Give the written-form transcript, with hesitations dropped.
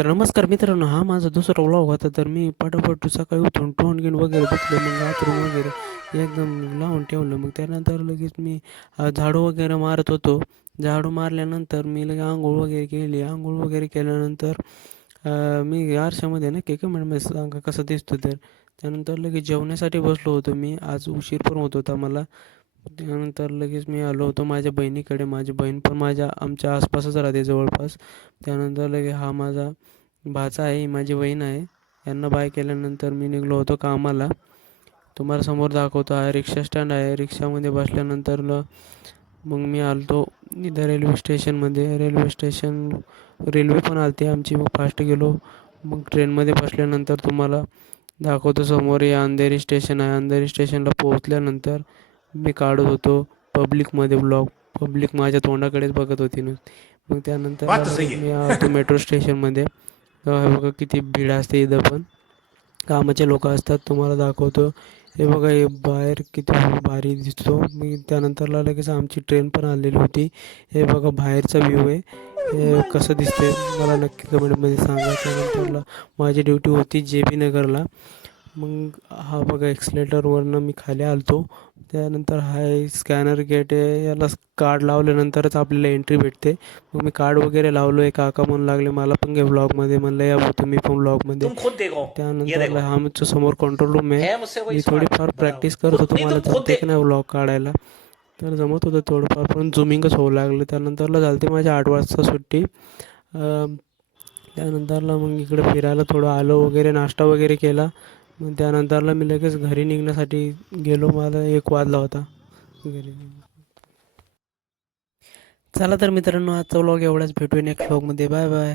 तर नमस्कार मित्रांनो, हा माझा दुसरा व्लॉग होता. तर मी पटापट सकाळी उठून तोंड घेऊन वगैरे धुतलं, मग बाथरूम वगैरे एकदम लावून ठेवलं. मग त्यानंतर लगेच मी झाडू वगैरे मारत होतो. झाडू मारल्यानंतर मी लगे आंघोळ वगैरे केली. आंघोळ वगैरे केल्यानंतर मी आरशामध्ये नक्की कमेंटमध्ये सांगा कसं दिसतो. तर त्यानंतर लगेच जेवण्यासाठी बसलो होतो मी. आज उशीर पण होत होता मला. त्यानंतर लगेच मी आलो होतो माझ्या बहिणीकडे. माझी बहीण पण आमच्या आसपासच राहते जवळपास. त्यानंतर लगे हा माझा भाचा आहे, ही माझी बहीण आहे. यांना बाय केल्यानंतर मी निघालो होतो कामाला. तुम्हाला समोर दाखवतो आहे रिक्षा स्टँड आहे. रिक्षामध्ये बसल्यानंतर मग मी आलो इथं रेल्वे स्टेशनमध्ये. रेल्वे पण आलती आमची. मग फास्ट गेलो. मग ट्रेनमध्ये बसल्यानंतर तुम्हाला दाखवतो समोर हे अंधेरी स्टेशन आहे. अंधेरी स्टेशनला पोहोचल्यानंतर मी काढत होतो पब्लिकमध्ये ब्लॉग. पब्लिक माझ्या तोंडाकडेच बघत होती ना. मग त्यानंतरला बात तो सही लगेच मी है. आलो मेट्रो स्टेशनमध्ये. तेव्हा हे बघा किती भीड असते इथं पण. कामाचे लोक असतात. तुम्हाला दाखवतो. हे बघा हे बाहेर किती भारी दिसतो. मी त्यानंतरला लगेच आमची ट्रेन पण आलेली होती. हे बघा बाहेरचा व्ह्यू आहे. हे कसं दिसते मला नक्की कमेंटमध्ये सांगा. त्यानंतरला माझी ड्युटी होती जे पी नगरला. मग हा बघा एक्सलेटरवरनं मी खाली आलतो. त्यानंतर हा स्कॅनर गेट आहे. याला कार्ड लावल्यानंतरच आपल्याला एंट्री भेटते. मग मी कार्ड वगैरे लावलो आहे. काका म्हणू लागले मला पण घे व्लॉगमध्ये. म्हणलं या भाऊ तुम्ही पण व्लॉगमध्ये. तुम खुद देखो, ये त्यानंतरला देखो, हा आमच्या समोर कंट्रोल रूम आहे. है मुझसे कोई मी स्मार्ट? थोडीफार बताओ, प्रॅक्टिस करत खुद होतो. नहीं, मला तुम खुद जमते की देखो. नाही व्लॉग काढायला. तर जमत होतं थोडंफार, पण झुमिंगच होऊ लागलं. त्यानंतरला झाली माझी 8 वाजता सुट्टी. त्यानंतरला मग इकडे फिरायला थोडं आलो वगैरे, नाश्ता वगैरे केला. मग त्यानंतरला मी लगेच घरी निघण्यासाठी गेलो. मला 1 वाजला होता घरी. चला तर मित्रांनो, आजचा व्लॉग एवढाच. भेटूया नेक्स्ट व्लॉगमध्ये. Bye bye.